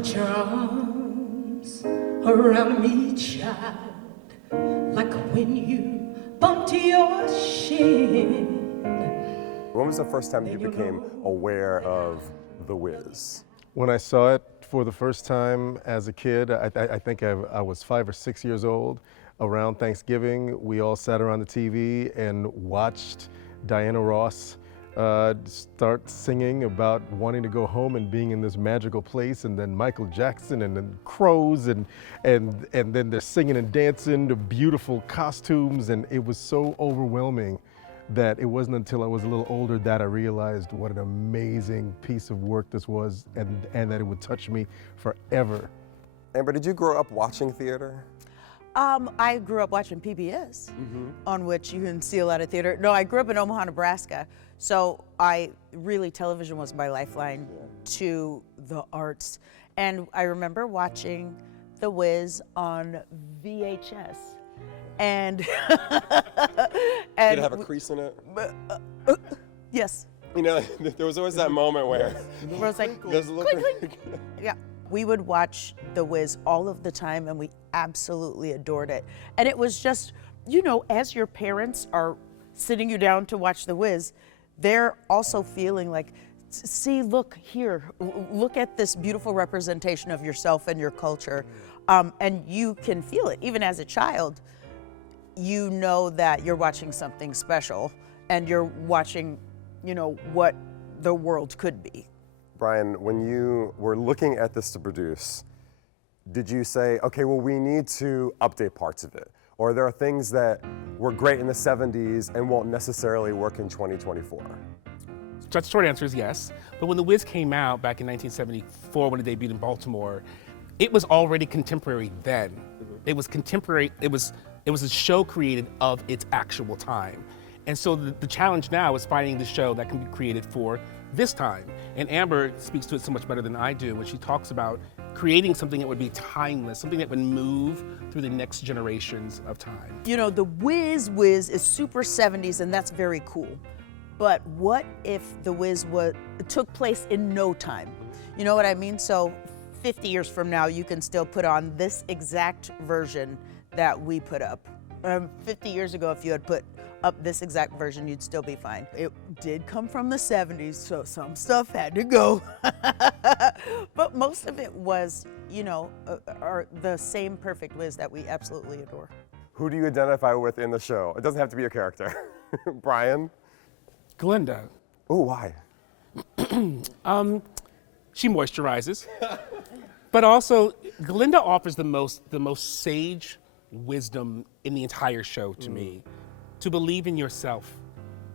put your arms around me, child, like when you bumped your shin. When was the first time you became aware of The Wiz? When I saw it for the first time as a kid, I think I was 5 or 6 years old. Around Thanksgiving, we all sat around the TV and watched Diana Ross start singing about wanting to go home and being in this magical place, and then Michael Jackson and then crows and then they're singing and dancing to beautiful costumes, and it was so overwhelming that it wasn't until I was a little older that I realized what an amazing piece of work this was, and that it would touch me forever. Amber, did you grow up watching theater? I grew up watching PBS, on which you can see a lot of theater. No, I grew up in Omaha, Nebraska, so television was my lifeline to the arts. And I remember watching The Wiz on VHS. And, Did it have a crease in it? Yes. You know, there was always that moment where I was like, there's a little clink, clink. Yeah. We would watch The Wiz all of the time, and we absolutely adored it. And it was just, you know, as your parents are sitting you down to watch The Wiz, they're also feeling like, see, look here, look at this beautiful representation of yourself and your culture. And you can feel it, even as a child. You know that you're watching something special, and you're watching, you know, what the world could be. Brian, when you were looking at this to produce, did you say, okay, well, we need to update parts of it? Or there are things that were great in the 70s and won't necessarily work in 2024? The short answer is yes. But when The Wiz came out back in 1974, when it debuted in Baltimore, it was already contemporary then. It was contemporary, it was a show created of its actual time. And so the challenge now is finding the show that can be created for this time. And Amber speaks to it so much better than I do when she talks about creating something that would be timeless, something that would move through the next generations of time. You know, the Wiz is super 70s, and that's very cool. But what if the Wiz took place in no time? You know what I mean? So 50 years from now, you can still put on this exact version that we put up. 50 years ago, if you had put up this exact version, you'd still be fine. It did come from the 70s, so some stuff had to go. But most of it was, you know, the same perfect Wiz that we absolutely adore. Who do you identify with in the show? It doesn't have to be a character. Brian? Glinda. Oh, why? She moisturizes. But also, Glinda offers the most sage wisdom in the entire show to me. To believe in yourself.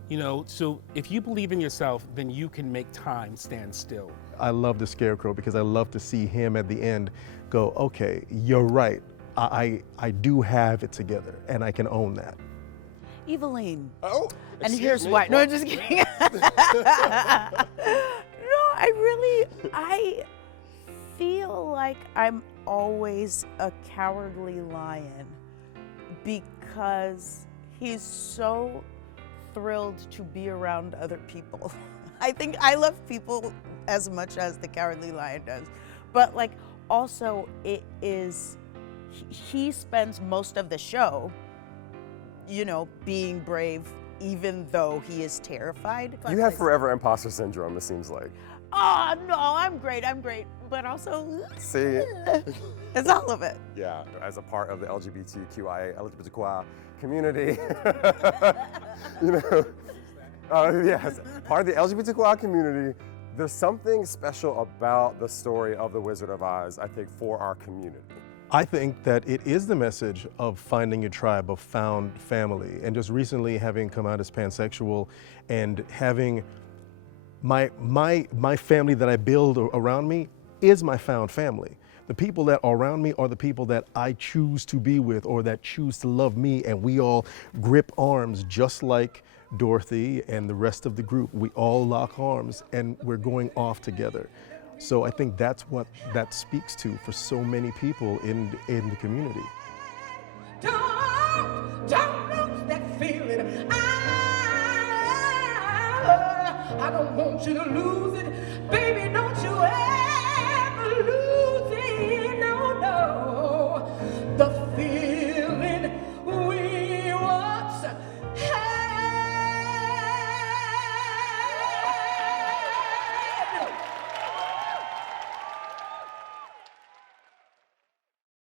You know, so if you believe in yourself, then you can make time stand still. I love the Scarecrow because I love to see him at the end go, okay, you're right. I do have it together, and I can own that. Eveline. Oh, and here's why. No, I'm just kidding. No, I feel like I'm always a cowardly lion because he's so thrilled to be around other people. I think I love people as much as the cowardly lion does. But like also he spends most of the show, you know, being brave even though he is terrified. You have forever imposter syndrome, it seems like. Oh, no, I'm great. But also, see, it's all of it. Yeah, as a part of the LGBTQI community, you know, yes, part of the LGBTQI community, there's something special about the story of The Wizard of Oz, I think, for our community. I think that it is the message of finding your tribe, of found family. And just recently having come out as pansexual and having my family that I build around me is my found family. The people that are around me are the people that I choose to be with or that choose to love me, and we all grip arms just like Dorothy and the rest of the group. We all lock arms and we're going off together. So I think that's what that speaks to for so many people in the community. Don't lose that feeling. I don't want you to lose it. Baby, don't you ever losing, oh no.